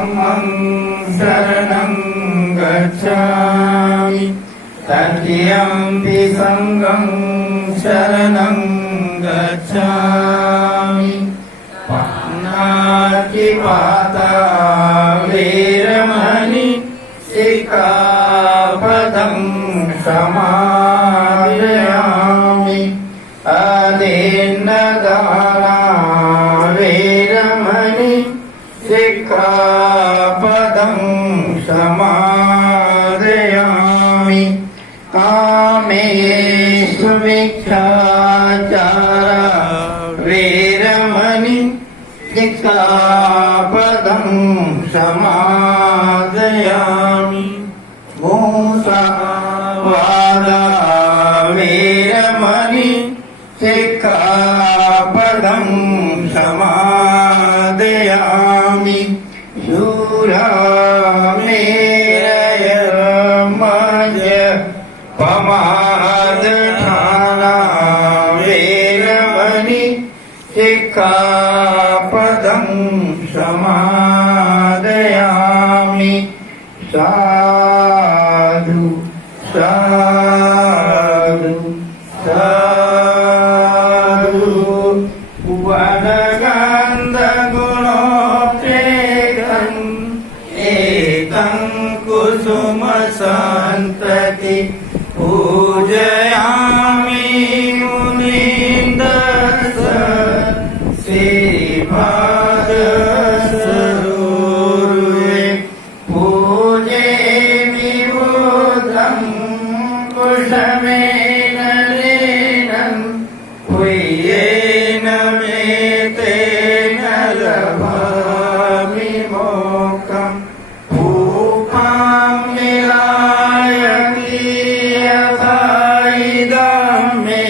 धम्मं शरणं गच्छामि तृतीयंपि संघं शरणं गच्छामि पाणातिपाता वेरमणि सिक्खापदं समादयामि अनेनदाना वेरमणि सिक्खापदं समादयामि कामेषु मिथ्याचारा वेरमणि सिक्खापदं समादयामि मूसावादा वेरमणि सिक्खापदं समादयामि शूरमेरयमज पमादठाना वेरमणि सिक्खापदं समादयामि साधु साधु साधु वदगन्धगुणोपेतं एकं कुसुमसन्तति पूजयामि मुनीन्द्रस्य श्रीपादसरोरुहे पूजे विबुधं कुशमेन लीनं पुय्येन मे तेन लभामि मोक्षं भूपां विलायति यथा इदं मे